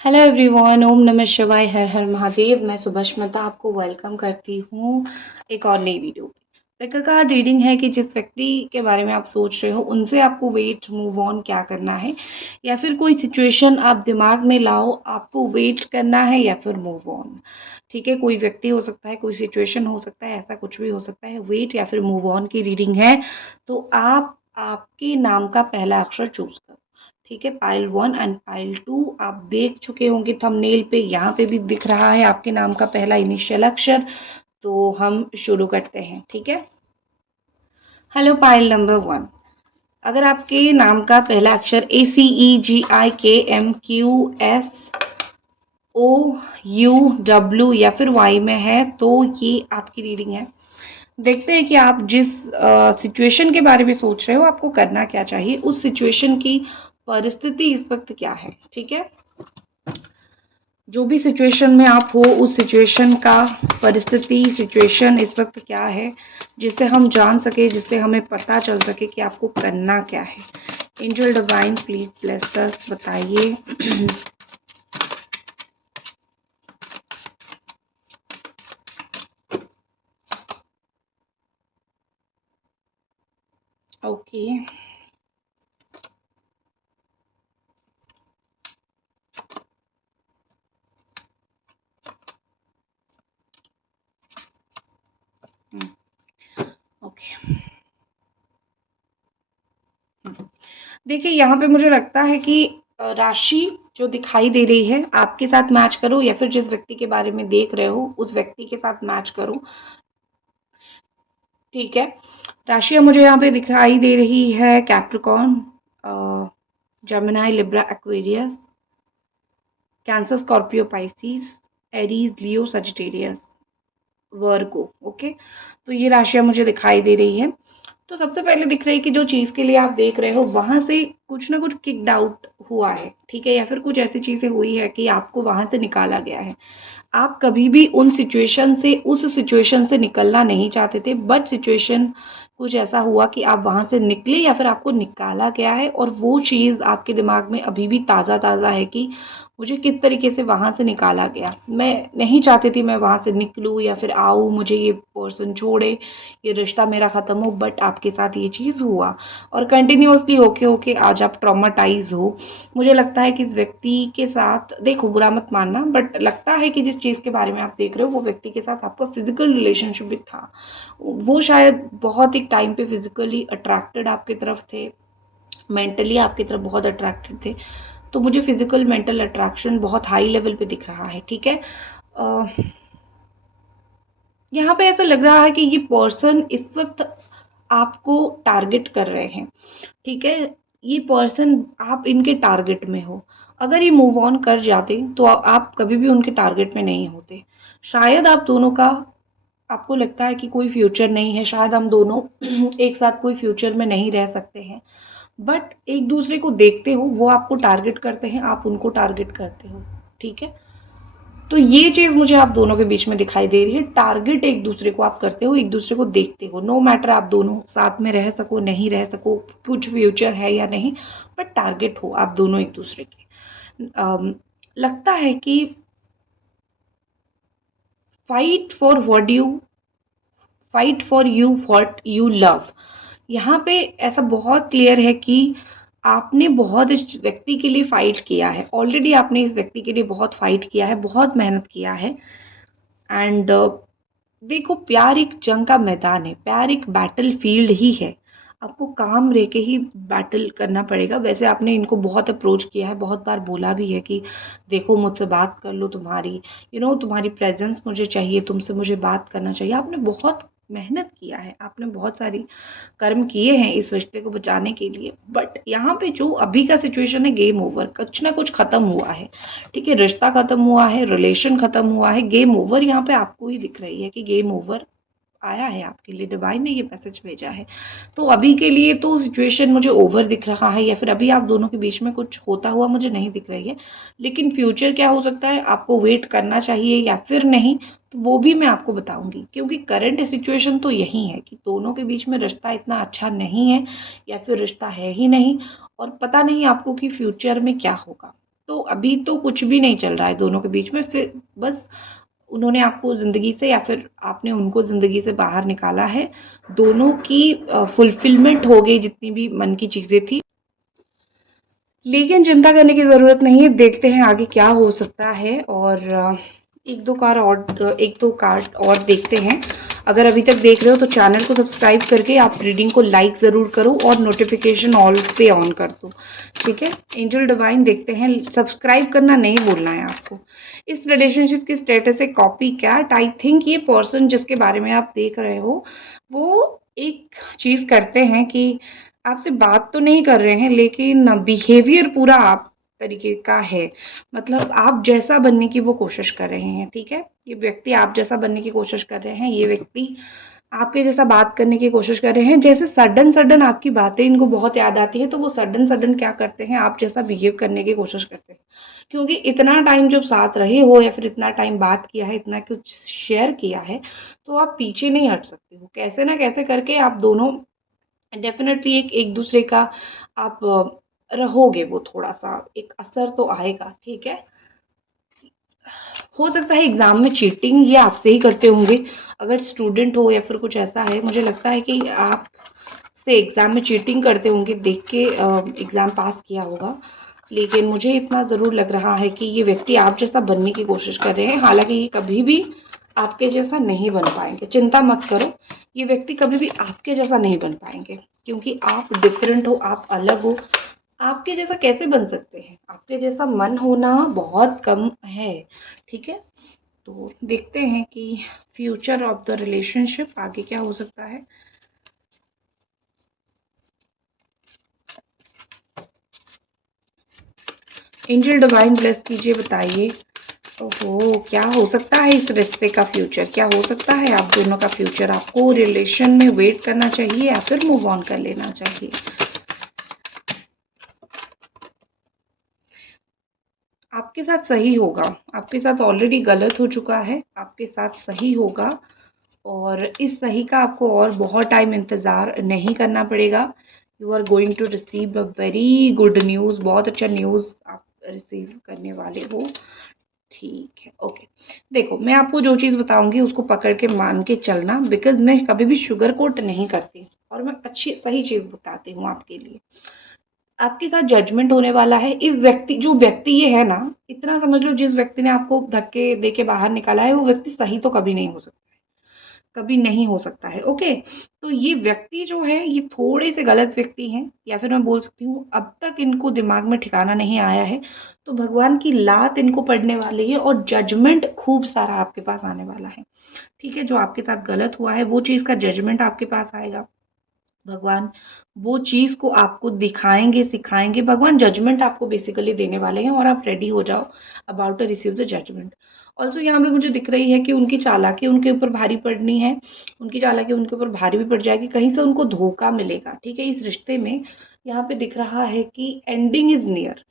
Hello everyone, ओम नमः शिवाय, हर हर महादेव। मैं सुभष्मिता आपको वेलकम करती हूँ एक और नई वीडियो पे। पिक कार्ड रीडिंग है कि जिस व्यक्ति के बारे में आप सोच रहे हो उनसे आपको वेट मूव ऑन क्या करना है, या फिर कोई सिचुएशन आप दिमाग में लाओ, आपको वेट करना है या फिर मूव ऑन। ठीक है, कोई व्यक्ति हो सकता है, कोई सिचुएशन हो सकता है, ऐसा कुछ भी हो सकता है। वेट या फिर मूव ऑन की रीडिंग है, तो आप आपके नाम का पहला अक्षर चूज करो। ठीक है, पाइल 1 एंड पाइल 2 आप देख चुके होंगे थंबनेल पे, यहाँ पे भी दिख रहा है आपके नाम का पहला इनिशियल अक्षर। तो हम शुरू करते हैं। ठीक है, हेलो पाइल नंबर 1। अगर आपके नाम का पहला अक्षर ACEGIKMQS OUW या फिर Y में है तो ये आपकी रीडिंग है। देखते हैं कि आप जिस सिचुएशन के बारे में सोच रहे हो आपको करना क्या चाहिए, उस सिचुएशन की परिस्थिति इस वक्त क्या है। ठीक है, जो भी सिचुएशन में आप हो उस सिचुएशन का परिस्थिति सिचुएशन इस वक्त क्या है, जिससे हम जान सके, जिससे हमें पता चल सके कि आपको करना क्या है। Angel divine please bless us, बताइए। Okay, okay. देखिए, यहाँ पे मुझे लगता है कि राशि जो दिखाई दे रही है आपके साथ मैच करो, या फिर जिस व्यक्ति के बारे में देख रहे हो उस व्यक्ति के साथ मैच करो। ठीक है, राशियाँ मुझे यहाँ पे दिखाई दे रही है Capricorn, Gemini, Libra, Aquarius, Cancer, Scorpio, Pisces, Aries, Leo, Sagittarius, Virgo. Okay, तो ये राशियाँ मुझे दिखाई दे रही है। तो सबसे पहले दिख रही है कि जो चीज़ के लिए आप देख रहे हो वहाँ से कुछ ना कुछ किक्ड आउट हुआ है। ठीक है, या फिर कुछ ऐसी चीज़ें हुई है कि आपको वहाँ से निकाला गया है। आप कभी भी उन सिचुएशन से उस सिचुएशन से निकलना नहीं चाहते थे, बट सिचुएशन कुछ ऐसा हुआ कि आप वहाँ से निकले या फिर आपको निकाला गया है, और वो चीज़ आपके दिमाग में अभी भी ताज़ा ताज़ा है कि मुझे किस तरीके से वहाँ से निकाला गया। मैं नहीं चाहती थी मैं वहाँ से निकलूँ या फिर आऊँ, मुझे ये पर्सन छोड़े, ये रिश्ता मेरा ख़त्म हो, बट आपके साथ ये चीज़ हुआ और कंटिन्यूअसली होके होके आज आप ट्रॉमाटाइज हो। मुझे लगता है कि इस व्यक्ति के साथ, देखो बुरा मत मानना, बट लगता है कि जिस चीज़ के बारे में आप देख रहे हो वो व्यक्ति के साथ आपका फिजिकल रिलेशनशिप भी था। वो शायद बहुत एक टाइम पे फिजिकली अट्रैक्टेड आपकी तरफ थे, मेंटली आपकी तरफ बहुत अट्रैक्टेड थे। तो मुझे फिजिकल मेंटल अट्रैक्शन बहुत हाई लेवल पे दिख रहा है। ठीक है, यहाँ पे ऐसा लग रहा है कि ये पर्सन इस वक्त आपको टारगेट कर रहे हैं। ठीक है, ये पर्सन आप इनके टारगेट में हो। अगर ये मूव ऑन कर जाते तो आप कभी भी उनके टारगेट में नहीं होते। शायद आप दोनों का, आपको लगता है कि कोई फ्यूचर नहीं है, शायद हम दोनों एक साथ कोई फ्यूचर में नहीं रह सकते हैं, बट एक दूसरे को देखते हो, वो आपको टारगेट करते हैं, आप उनको टारगेट करते हो। ठीक है, तो ये चीज़ मुझे आप दोनों के बीच में दिखाई दे रही है। टारगेट एक दूसरे को आप करते हो, एक दूसरे को देखते हो, नो मैटर आप दोनों साथ में रह सको नहीं रह सको, कुछ फ्यूचर है या नहीं, बट टारगेट हो आप दोनों एक दूसरे के। लगता है कि fight for what you fight for you what you love. यहाँ पे ऐसा बहुत क्लियर है कि आपने बहुत इस व्यक्ति के लिए फाइट किया है, ऑलरेडी आपने इस व्यक्ति के लिए बहुत फाइट किया है, बहुत मेहनत किया है। एंड देखो, प्यार एक जंग का मैदान है, प्यार एक बैटल फील्ड ही है। आपको काम रह के ही बैटल करना पड़ेगा। वैसे आपने इनको बहुत अप्रोच किया है, बहुत बार बोला भी है कि देखो मुझसे बात कर लो, तुम्हारी तुम्हारी प्रेजेंस मुझे चाहिए, तुमसे मुझे बात करना चाहिए। आपने बहुत मेहनत किया है, आपने बहुत सारी कर्म किए हैं इस रिश्ते को बचाने के लिए, बट यहाँ पे जो अभी का सिचुएशन है, गेम ओवर, कुछ ना कुछ खत्म हुआ है। ठीक है, रिश्ता खत्म हुआ है, रिलेशन खत्म हुआ है, गेम ओवर यहाँ पे आपको ही दिख रही है कि गेम ओवर आया है आपके लिए, डिवाइन ने ये मैसेज भेजा है। तो अभी के लिए तो सिचुएशन मुझे ओवर दिख रहा है, या फिर अभी आप दोनों के बीच में कुछ होता हुआ मुझे नहीं दिख रही है। लेकिन फ्यूचर क्या हो सकता है, आपको वेट करना चाहिए या फिर नहीं, तो वो भी मैं आपको बताऊंगी। क्योंकि करंट सिचुएशन तो यही है कि दोनों के बीच में रिश्ता इतना अच्छा नहीं है, या फिर रिश्ता है ही नहीं, और पता नहीं आपको कि फ्यूचर में क्या होगा। तो अभी तो कुछ भी नहीं चल रहा है दोनों के बीच में, फिर बस उन्होंने आपको ज़िंदगी से या फिर आपने उनको ज़िंदगी से बाहर निकाला है। दोनों की फुलफिलमेंट हो गई जितनी भी मन की चीज़ें थी। लेकिन चिंता करने की ज़रूरत नहीं है, देखते हैं आगे क्या हो सकता है। और एक दो कार्ड और देखते हैं। अगर अभी तक देख रहे हो तो चैनल को सब्सक्राइब करके आप रीडिंग को लाइक ज़रूर करो और नोटिफिकेशन ऑल पे ऑन कर दो, ठीक है। एंजल डिवाइन देखते हैं, सब्सक्राइब करना नहीं भूलना है आपको। इस रिलेशनशिप की स्टेटस है कॉपी कैट। आई थिंक ये पर्सन जिसके बारे में आप देख रहे हो वो एक चीज़ करते हैं कि आपसे बात तो नहीं कर रहे हैं लेकिन बिहेवियर पूरा आप तरीके का है। मतलब आप जैसा बनने की वो कोशिश कर रहे हैं, ठीक है। ये व्यक्ति आप जैसा बनने की कोशिश कर रहे हैं, ये व्यक्ति आपके जैसा बात करने की कोशिश कर रहे हैं। जैसे सडन सडन आपकी बातें इनको बहुत याद आती है तो वो सडन सडन क्या करते हैं, आप जैसा बिहेव करने की कोशिश करते हैं। क्योंकि इतना टाइम जब साथ रहे हो या फिर इतना टाइम बात किया है, इतना कुछ शेयर किया है, तो आप पीछे नहीं हट सकते हो। कैसे ना कैसे करके आप दोनों डेफिनेटली एक एक दूसरे का आप रहोगे, वो थोड़ा सा एक असर तो आएगा, ठीक है। हो सकता है एग्जाम में चीटिंग ये आपसे ही करते होंगे। अगर स्टूडेंट हो या फिर कुछ ऐसा है, मुझे लगता है कि आप से एग्जाम में चीटिंग करते होंगे, देख के एग्जाम पास किया होगा। लेकिन मुझे इतना ज़रूर लग रहा है कि ये व्यक्ति आप जैसा बनने की कोशिश कर रहे हैं। हालांकि ये कभी भी आपके जैसा नहीं बन पाएंगे, चिंता मत करो। ये व्यक्ति कभी भी आपके जैसा नहीं बन पाएंगे क्योंकि आप डिफरेंट हो, आप अलग हो। आपके जैसा कैसे बन सकते हैं? आपके जैसा मन होना बहुत कम है, ठीक है। तो देखते हैं कि फ्यूचर ऑफ द रिलेशनशिप आगे क्या हो सकता है। एंजल डिवाइन ब्लेस कीजिए, बताइए। ओहो, क्या हो सकता है इस रिश्ते का फ्यूचर? क्या हो सकता है आप दोनों का फ्यूचर? आपको रिलेशन में वेट करना चाहिए या फिर मूव ऑन कर लेना चाहिए? आपके साथ सही होगा, आपके साथ ऑलरेडी गलत हो चुका है, आपके साथ सही होगा। और इस सही का आपको और बहुत टाइम इंतज़ार नहीं करना पड़ेगा। You are going to receive a very good news, बहुत अच्छा न्यूज़ आप रिसीव करने वाले हो, ठीक है। ओके, देखो मैं आपको जो चीज़ बताऊंगी उसको पकड़ के मान के चलना, बिकॉज मैं कभी भी शुगर कोट नहीं करती और मैं अच्छी सही चीज़ बताती हूँ आपके लिए। आपके साथ जजमेंट होने वाला है। इस व्यक्ति जो व्यक्ति ये है ना, इतना समझ लो, जिस व्यक्ति ने आपको धक्के दे के बाहर निकाला है वो व्यक्ति सही तो कभी नहीं हो सकता, कभी नहीं हो सकता है, ओके। तो ये व्यक्ति जो है ये थोड़े से गलत व्यक्ति हैं, या फिर मैं बोल सकती हूँ अब तक इनको दिमाग में ठिकाना नहीं आया है। तो भगवान की लात इनको पड़ने वाली है और जजमेंट खूब सारा आपके पास आने वाला है, ठीक है। जो आपके साथ गलत हुआ है वो चीज़ का जजमेंट आपके पास आएगा। भगवान वो चीज़ को आपको दिखाएंगे, सिखाएंगे। भगवान जजमेंट आपको बेसिकली देने वाले हैं और आप रेडी हो जाओ about to receive the judgement. Also यहाँ पे मुझे दिख रही है कि उनकी चालाकी उनके ऊपर भारी पड़नी है, उनकी चालाकी उनके ऊपर भारी भी पड़ जाएगी, कहीं से उनको धोखा मिलेगा, ठीक है। इस रिश्ते में यहाँ पे दिख रहा है कि एंडिंग इज नियर,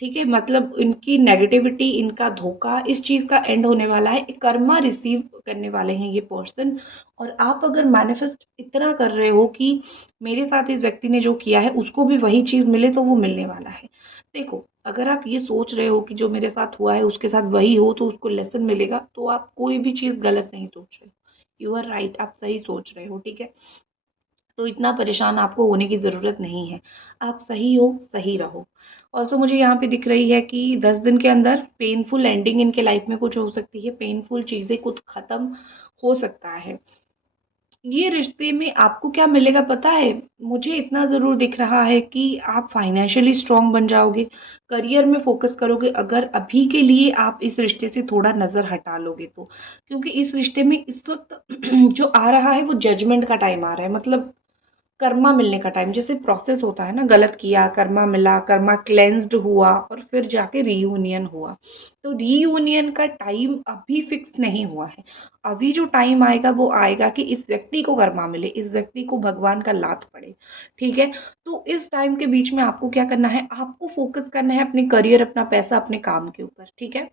ठीक है। मतलब इनकी नेगेटिविटी, इनका धोखा, इस चीज़ का एंड होने वाला है। एक कर्मा रिसीव करने वाले हैं ये पर्सन। और आप अगर मैनिफेस्ट इतना कर रहे हो कि मेरे साथ इस व्यक्ति ने जो किया है उसको भी वही चीज़ मिले, तो वो मिलने वाला है। देखो, अगर आप ये सोच रहे हो कि जो मेरे साथ हुआ है उसके साथ वही हो तो उसको लेसन मिलेगा, तो आप कोई भी चीज़ गलत नहीं सोच रहे हो। यू आर राइट, आप सही सोच रहे हो, ठीक है। तो इतना परेशान आपको होने की ज़रूरत नहीं है। आप सही हो, सही रहो। ऑल्सो मुझे यहाँ पे दिख रही है कि 10 दिन के अंदर पेनफुल एंडिंग इनके लाइफ में कुछ हो सकती है, पेनफुल चीज़ें कुछ ख़त्म हो सकता है। ये रिश्ते में आपको क्या मिलेगा पता है? मुझे इतना ज़रूर दिख रहा है कि आप फाइनेंशियली स्ट्रॉन्ग बन जाओगे, करियर में फ़ोकस करोगे अगर अभी के लिए आप इस रिश्ते से थोड़ा नज़र हटा लोगे तो। क्योंकि इस रिश्ते में इस वक़्त जो आ रहा है वो जजमेंट का टाइम आ रहा है, मतलब कर्मा मिलने का टाइम। जैसे प्रोसेस होता है ना, गलत किया, कर्मा मिला, कर्मा क्लेंस्ड हुआ और फिर जाके रीयूनियन हुआ। तो रीयूनियन का टाइम अभी फिक्स नहीं हुआ है। अभी जो टाइम आएगा वो आएगा कि इस व्यक्ति को कर्मा मिले, इस व्यक्ति को भगवान का लात पड़े, ठीक है। तो इस टाइम के बीच में आपको क्या करना है? आपको फोकस करना है अपने करियर, अपना पैसा, अपने काम के ऊपर, ठीक है।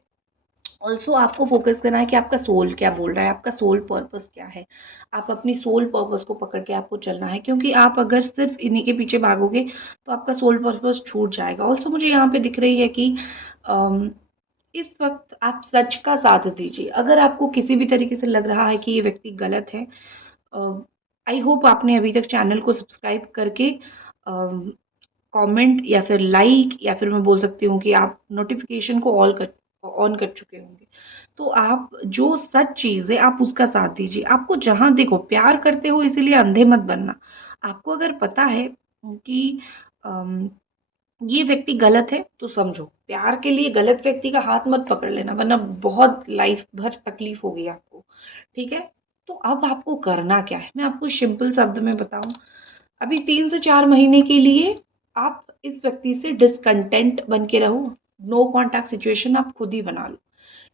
ऑल्सो आपको फोकस करना है कि आपका सोल क्या बोल रहा है, आपका सोल पर्पस क्या है। आप अपनी सोल पर्पस को पकड़ के आपको चलना है, क्योंकि आप अगर सिर्फ इन्हीं के पीछे भागोगे तो आपका सोल पर्पस छूट जाएगा। ऑल्सो मुझे यहाँ पे दिख रही है कि इस वक्त आप सच का साथ दीजिए। अगर आपको किसी भी तरीके से लग रहा है कि ये व्यक्ति गलत है, आई होप आपने अभी तक चैनल को सब्सक्राइब करके कमेंट या फिर लाइक या फिर मैं बोल सकती हूँ कि आप नोटिफिकेशन को ऑन कर चुके होंगे। तो आप जो सच चीज़ है आप उसका साथ दीजिए। आपको जहाँ देखो प्यार करते हो इसीलिए अंधे मत बनना। आपको अगर पता है कि अम, ये व्यक्ति गलत है तो समझो, प्यार के लिए गलत व्यक्ति का हाथ मत पकड़ लेना वरना बहुत लाइफ भर तकलीफ होगी आपको। ठीक है, तो अब आपको करना क्या है मैं आपको सिंपल शब्द में बताऊं। अभी 3 से 4 महीने के लिए आप इस व्यक्ति से डिसकंटेंट बन के रहो। नो कॉन्टैक्ट सिचुएशन आप खुद ही बना लो,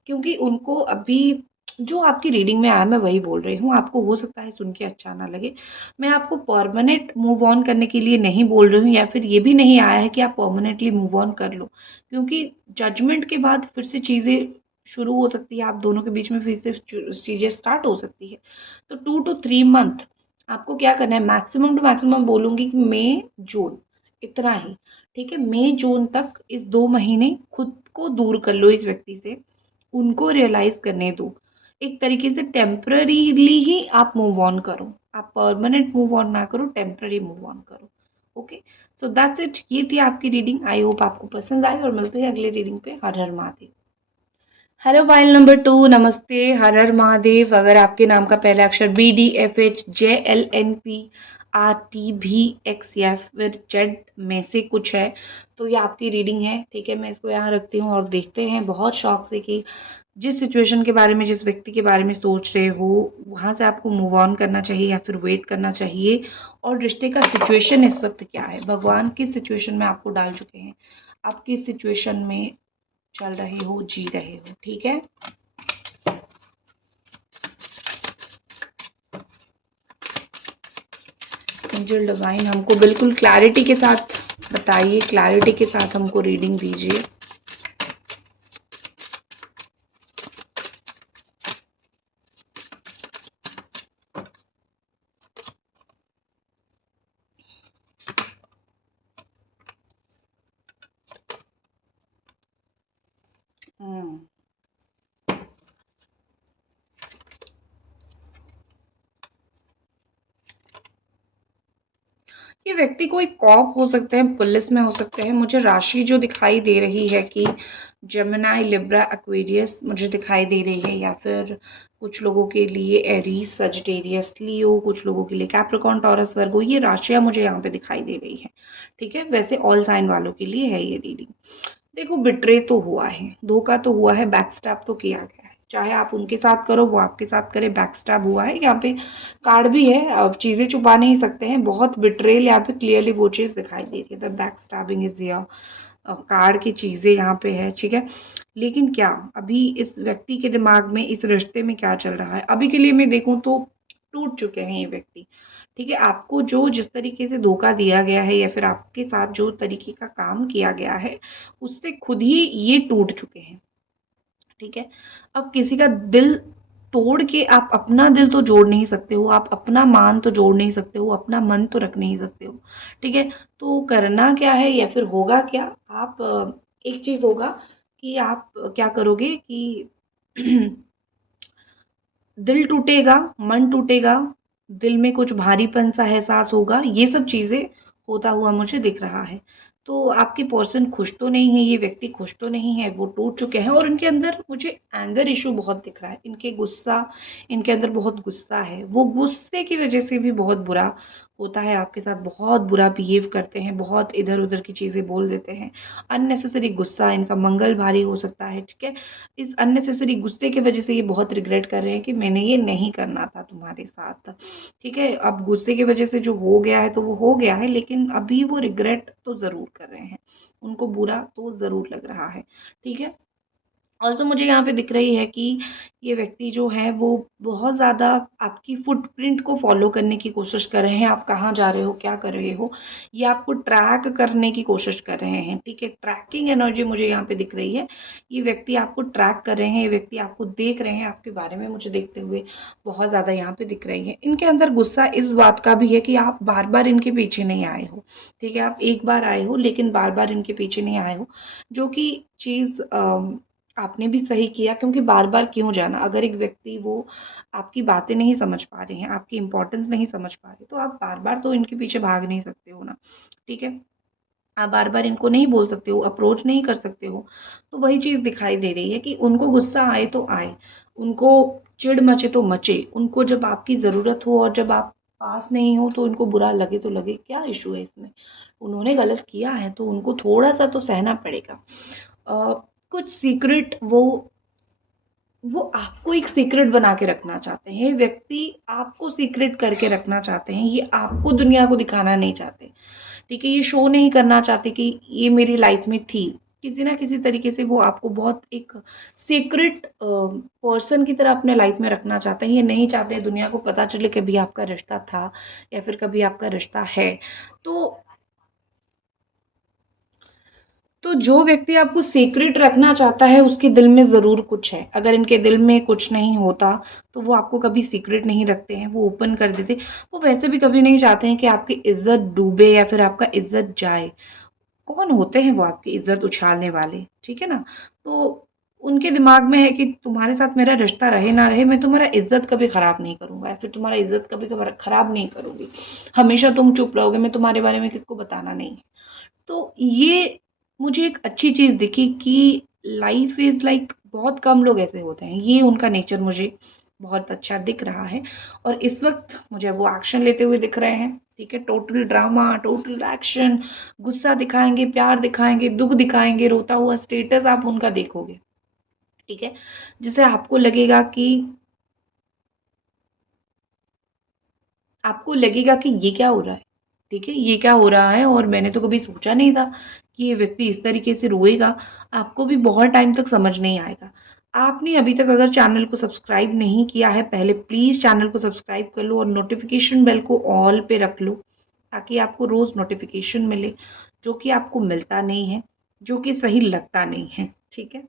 क्योंकि उनको अभी जो आपकी रीडिंग में आया मैं वही बोल रही हूँ। आपको हो सकता है सुन के अच्छा ना लगे। मैं आपको परमानेंट मूव ऑन करने के लिए नहीं बोल रही हूँ या फिर ये भी नहीं आया है कि आप परमानेंटली मूव ऑन कर लो, क्योंकि जजमेंट के बाद फिर से चीज़ें शुरू हो सकती है। आप दोनों के बीच में फिर से चीज़ें स्टार्ट हो सकती है। तो 2 to 3 मंथ आपको क्या करना है, मैक्सिमम टू मैक्सिमम बोलूँगी कि मई जून इतना ही। ठीक है, मई जून तक इस 2 महीने खुद को दूर कर लो इस व्यक्ति से, उनको रियलाइज करने दो। एक तरीके से टेम्पररीली ही आप मूव ऑन करो, आप परमानेंट मूव ऑन ना करो, टेम्पररी मूव ऑन करो। Okay, so that's it. ये थी आपकी रीडिंग। आई होप आपको पसंद आई और मिलते हैं अगले रीडिंग पे। हर हर महादेव। हेलो फाइल नंबर 2, नमस्ते, हर हर महादेव। अगर आपके नाम का पहला अक्षर BDFHJLNPRTVX या फिर जेड में से कुछ है तो ये आपकी रीडिंग है। ठीक है, मैं इसको यहाँ रखती हूँ और देखते हैं बहुत शौक से कि जिस सिचुएशन के बारे में, जिस व्यक्ति के बारे में सोच रहे हो वहाँ से आपको मूव ऑन करना चाहिए या फिर वेट करना चाहिए, और रिश्ते का सिचुएशन इस वक्त क्या है, भगवान किस सिचुएशन में आपको डाल चुके हैं, आप किस सिचुएशन में चल रहे हो, जी रहे हो। ठीक है, एंजल डिवाइन हमको बिल्कुल क्लैरिटी के साथ बताइए, क्लैरिटी के साथ हमको रीडिंग दीजिए। ये व्यक्ति कोई कॉप हो सकते हैं, पुलिस में हो सकते हैं। मुझे राशि जो दिखाई दे रही है कि जेमिनी, लिब्रा, एक्वेरियस मुझे दिखाई दे रही है, या फिर कुछ लोगों के लिए एरीज, सजिटेरियस, लियो, कुछ लोगों के लिए कैप्रिकॉर्न, टॉरस, वर्गो, ये राशियां मुझे यहाँ पे दिखाई दे रही है। ठीक है, वैसे ऑल साइन वालों के लिए है ये रीडिंग। देखो, बिट्रे तो हुआ है, धोखा तो हुआ है, बैकस्टैप तो किया गया है। चाहे आप उनके साथ करो, वो आपके साथ करे, बैकस्टैप हुआ है। यहाँ पे कार्ड भी है, अब चीज़ें छुपा नहीं सकते हैं, बहुत बिट्रेल यहाँ पे क्लियरली वो चीज़ दिखाई दे रही है। The backstabbing is here, card की चीज़ें यहाँ पे है। ठीक है, लेकिन क्या अभी इस व्यक्ति के दिमाग में, इस रिश्ते में क्या चल रहा है अभी के लिए मैं देखूँ तो टूट चुके हैं ये व्यक्ति। ठीक है, आपको जो जिस तरीके से धोखा दिया गया है या फिर आपके साथ जो तरीके का काम किया गया है उससे खुद ही ये टूट चुके हैं। ठीक है, अब किसी का दिल तोड़ के आप अपना दिल तो जोड़ नहीं सकते हो, आप अपना मान तो जोड़ नहीं सकते हो, अपना मन तो रख नहीं सकते हो। ठीक है, तो करना क्या है या फिर होगा क्या, आप एक चीज होगा कि आप क्या करोगे कि दिल टूटेगा, मन टूटेगा, दिल में कुछ भारीपन सा एहसास होगा, ये सब चीज़ें होता हुआ मुझे दिख रहा है। तो आपकी पर्सन खुश तो नहीं है, ये व्यक्ति खुश तो नहीं है, वो टूट चुके हैं और इनके अंदर मुझे एंगर इशू बहुत दिख रहा है। इनके अंदर बहुत गुस्सा है, वो गुस्से की वजह से भी बहुत बुरा होता है आपके साथ, बहुत बुरा बिहेव करते हैं, बहुत इधर उधर की चीज़ें बोल देते हैं। अननेसेसरी गुस्सा, इनका मंगल भारी हो सकता है। ठीक है, इस अननेसेसरी गुस्से की वजह से ये बहुत रिग्रेट कर रहे हैं कि मैंने ये नहीं करना था तुम्हारे साथ। ठीक है, अब गुस्से की वजह से जो हो गया है तो वो हो गया है, लेकिन अभी वो रिग्रेट तो ज़रूर कर रहे हैं, उनको बुरा तो ज़रूर लग रहा है। ठीक है, ऑल्सो मुझे यहाँ पे दिख रही है कि ये व्यक्ति जो है वो बहुत ज़्यादा आपकी फुटप्रिंट को फॉलो करने की कोशिश कर रहे हैं। आप कहाँ जा रहे हो, क्या कर रहे हो, ये आपको ट्रैक करने की कोशिश कर रहे हैं। ठीक है, ट्रैकिंग एनर्जी मुझे यहाँ पे दिख रही है। ये व्यक्ति आपको ट्रैक कर रहे हैं, ये व्यक्ति आपको देख रहे हैं, आपके बारे में मुझे देखते हुए बहुत ज़्यादा यहाँ पे दिख रही है। इनके अंदर गुस्सा इस बात का भी है कि आप बार बार इनके पीछे नहीं आए हो। ठीक है, आप एक बार आए हो लेकिन बार बार इनके पीछे नहीं आए हो, जो कि चीज़ आपने भी सही किया, क्योंकि बार-बार क्यों जाना? अगर एक व्यक्ति वो आपकी बातें नहीं समझ पा रहे हैं, आपकी इम्पोर्टेंस नहीं समझ पा रहे, तो आप बार-बार तो इनके पीछे भाग नहीं सकते हो ना, ठीक है? आप बार-बार इनको नहीं बोल सकते हो, अप्रोच नहीं कर सकते हो। तो वही चीज़ दिखाई दे रही है कि उनको गुस्सा आए तो आए, उनको चिढ़ मचे तो मचे, उनको जब आपकी ज़रूरत हो और जब आप पास नहीं हो तो उनको बुरा लगे तो लगे, क्या इश्यू है इसमें? उन्होंने गलत किया है तो उनको थोड़ा-सा तो सहना पड़ेगा। अ, कुछ सीक्रेट वो आपको एक सीक्रेट बना के रखना चाहते हैं। ये व्यक्ति आपको सीक्रेट करके रखना चाहते हैं, ये आपको दुनिया को दिखाना नहीं चाहते। ठीक है, ये शो नहीं करना चाहते कि ये मेरी लाइफ में थी। किसी ना किसी तरीके से वो आपको बहुत एक सीक्रेट पर्सन की तरह अपने लाइफ में रखना चाहते हैं। ये नहीं चाहते दुनिया को पता चले कभी आपका रिश्ता था या फिर कभी आपका रिश्ता है। तो जो व्यक्ति आपको सीक्रेट रखना चाहता है उसके दिल में ज़रूर कुछ है। अगर इनके दिल में कुछ नहीं होता तो वो आपको कभी सीक्रेट नहीं रखते हैं, वो ओपन कर देते। वो वैसे भी कभी नहीं चाहते हैं कि आपकी इज़्ज़त डूबे या फिर आपका इज़्ज़त जाए। कौन होते हैं वो आपकी इज़्ज़त उछालने वाले, ठीक है ना? तो उनके दिमाग में है कि तुम्हारे साथ मेरा रिश्ता रहे ना रहे, मैं तुम्हारा इज़्ज़त कभी ख़राब नहीं करूँगा या फिर तुम्हारा इज़्ज़त कभी ख़राब नहीं करूँगी। हमेशा तुम चुप रहोगे, मैं तुम्हारे बारे में किसको बताना नहीं है। तो ये मुझे एक अच्छी चीज़ दिखी कि लाइफ इज़ लाइक बहुत कम लोग ऐसे होते हैं। ये उनका नेचर मुझे बहुत अच्छा दिख रहा है और इस वक़्त मुझे वो एक्शन लेते हुए दिख रहे हैं। ठीक है, टोटल ड्रामा, टोटल एक्शन, गुस्सा दिखाएँगे, प्यार दिखाएँगे, दुःख दिखाएँगे, रोता हुआ स्टेटस आप उनका देखोगे। ठीक है? जिससे आपको लगेगा कि ये क्या हो रहा है? ठीक है, ये क्या हो रहा है और मैंने तो कभी सोचा नहीं था कि ये व्यक्ति इस तरीके से रोएगा। आपको भी बहुत टाइम तक समझ नहीं आएगा। आपने अभी तक अगर चैनल को सब्सक्राइब नहीं किया है, पहले प्लीज़ चैनल को सब्सक्राइब कर लो और नोटिफ़िकेशन बेल को ऑल पे रख लो, ताकि आपको रोज़ नोटिफ़िकेशन मिले, जो कि आपको मिलता नहीं है, जो कि सही लगता नहीं है। ठीक है?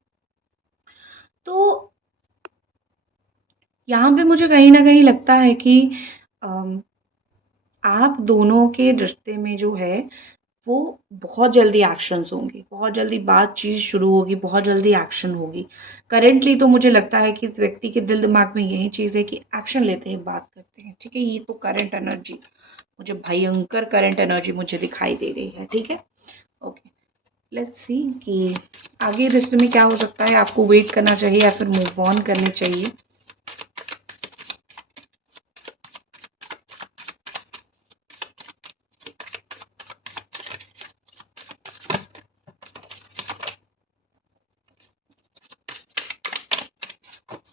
तो यहाँ पे मुझे कहीं न कहीं लगता है कि अम, आप दोनों के रिश्ते में जो है वो बहुत जल्दी एक्शंस होंगे, बहुत जल्दी बातचीत शुरू होगी, बहुत जल्दी एक्शन होगी। करेंटली तो मुझे लगता है कि इस व्यक्ति के दिल-दिमाग में यही चीज़ है कि एक्शन लेते हैं, बात करते हैं, ठीक है? ये तो करंट एनर्जी मुझे भयंकर करंट एनर्जी मुझे दिखाई दे रही है, ठीक है? ओके, लेट्स सी कि आगे रिश्ते में क्या हो सकता है, आपको वेट करना चाहिए या फिर मूव ऑन करनी चाहिए?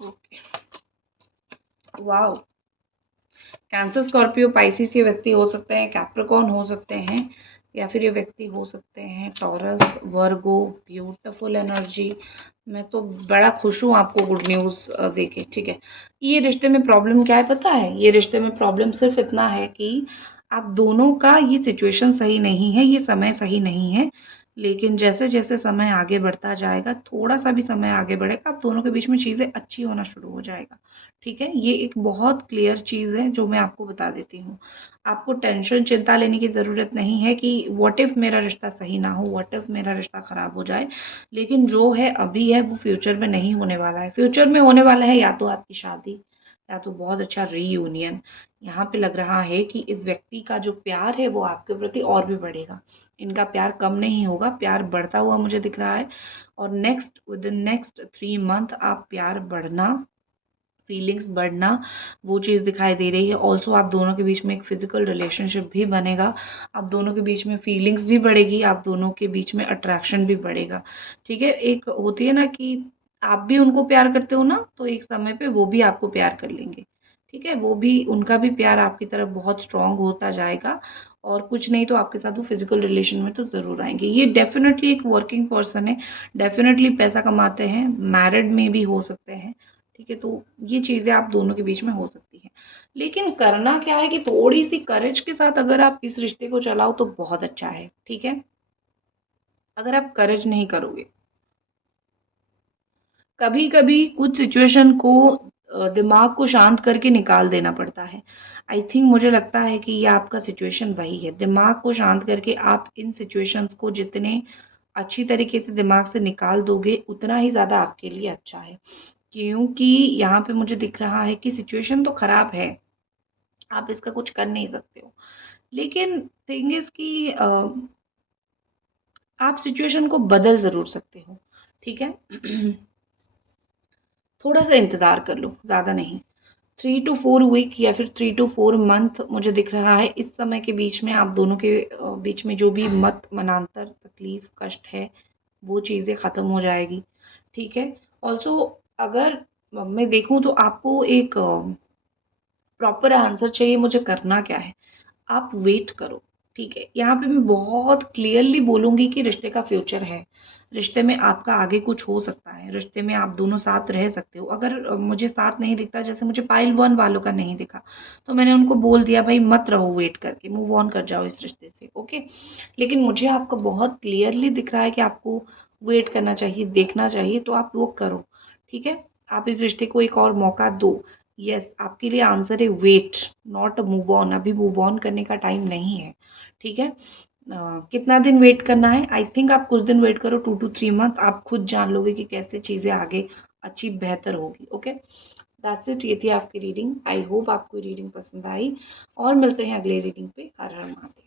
Okay, wow! Cancer, Scorpio, Pisces ये व्यक्ति हो सकते हैं, कैप्रिकॉर्न हो सकते हैं या फिर ये व्यक्ति हो सकते हैं टॉरस, वर्गो। Beautiful energy. मैं तो बड़ा खुश हूँ आपको गुड न्यूज़ देके, ठीक है। ये रिश्ते में प्रॉब्लम क्या है पता है? ये रिश्ते में प्रॉब्लम सिर्फ इतना है कि आप दोनों का ये सिचुएशन सही नहीं है, ये समय सही नहीं है। लेकिन जैसे-जैसे समय आगे बढ़ता जाएगा, थोड़ा-सा भी समय आगे बढ़ेगा, आप दोनों के बीच में चीज़ें अच्छी होना शुरू हो जाएगा। ठीक है? ये एक बहुत क्लियर चीज़ है जो मैं आपको बता देती हूँ। आपको टेंशन, चिंता लेने की ज़रूरत नहीं है कि व्हाट इफ़ मेरा रिश्ता सही ना हो, व्हाट इफ़ मेरा रिश्ता ख़राब हो जाए। लेकिन जो है अभी है वो फ्यूचर में नहीं होने वाला है। फ्यूचर में होने वाला है या तो आपकी शादी या तो बहुत अच्छा रीयूनियन। यहाँ पे लग रहा है कि इस व्यक्ति का जो प्यार है वो आपके प्रति और भी बढ़ेगा। इनका प्यार कम नहीं होगा, प्यार बढ़ता हुआ मुझे दिख रहा है और विदिन नेक्स्ट 3 मंथ आप प्यार बढ़ना, फीलिंग्स बढ़ना, वो चीज़ दिखाई दे रही है। ऑल्सो आप दोनों के बीच में एक फ़िज़िकल रिलेशनशिप भी बनेगा। आप दोनों के बीच में फीलिंग्स भी बढ़ेगी, आप दोनों के बीच में अट्रैक्शन भी बढ़ेगा। ठीक है? एक होती है ना कि आप भी उनको प्यार करते हो ना, तो एक समय पे वो भी आपको प्यार कर लेंगे। ठीक है? वो भी उनका भी प्यार आपकी तरफ बहुत स्ट्रॉन्ग होता जाएगा और कुछ नहीं तो आपके साथ वो फिजिकल रिलेशन में तो ज़रूर आएंगे। ये डेफिनेटली एक वर्किंग पर्सन है, डेफिनेटली पैसा कमाते हैं, मैरिड में भी हो सकते हैं, ठीक है। तो ये चीज़ें आप दोनों के बीच में हो सकती हैं, लेकिन करना क्या है कि थोड़ी सी करेज के साथ अगर आप इस रिश्ते को चलाओ तो बहुत अच्छा है, ठीक है। अगर आप करेज नहीं करोगे, कभी कभी कुछ सिचुएशन को दिमाग को शांत करके निकाल देना पड़ता है। आई थिंक मुझे लगता है कि ये आपका सिचुएशन वही है। दिमाग को शांत करके आप इन सिचुएशंस को जितने अच्छी तरीके से दिमाग से निकाल दोगे उतना ही ज़्यादा आपके लिए अच्छा है, क्योंकि यहाँ पे मुझे दिख रहा है कि सिचुएशन तो खराब है, आप इसका कुछ कर नहीं सकते हो, लेकिन थिंग इज कि आप सिचुएशन को बदल ज़रूर सकते हो, ठीक है। थोड़ा सा इंतज़ार कर लो, ज़्यादा नहीं। 3 to 4 वीक या फिर 3 to 4 मंथ मुझे दिख रहा है। इस समय के बीच में आप दोनों के बीच में जो भी मत मनांतर तकलीफ कष्ट है वो चीज़ें ख़त्म हो जाएगी, ठीक है। ऑल्सो अगर मैं देखूं तो आपको एक प्रॉपर आंसर चाहिए मुझे करना क्या है, आप वेट करो, ठीक है। यहाँ पे मैं बहुत क्लियरली बोलूँगी कि रिश्ते का फ्यूचर है, रिश्ते में आपका आगे कुछ हो सकता है, रिश्ते में आप दोनों साथ रह सकते हो। अगर मुझे साथ नहीं दिखता, जैसे मुझे पाइल 1 वालों का नहीं दिखा, तो मैंने उनको बोल दिया भाई मत रहो वेट करके, मूव ऑन कर जाओ इस रिश्ते से, ओके। लेकिन मुझे आपका बहुत क्लियरली दिख रहा है कि आपको वेट करना चाहिए, देखना चाहिए, तो आप वो करो, ठीक है। आप इस रिश्ते को एक और मौका दो। यस, आपके लिए आंसर है वेट, नॉट मूव ऑन। अभी मूव ऑन करने का टाइम नहीं है, ठीक है। कितना दिन वेट करना है? आई थिंक आप कुछ दिन वेट करो, 2 to 3 मंथ, आप खुद जान लोगे कि कैसे चीज़ें आगे अच्छी बेहतर होगी, ओके। दैट्स इट, ये थी आपकी रीडिंग। आई होप आपको रीडिंग पसंद आई, और मिलते हैं अगले रीडिंग पे। हर हर महादेव।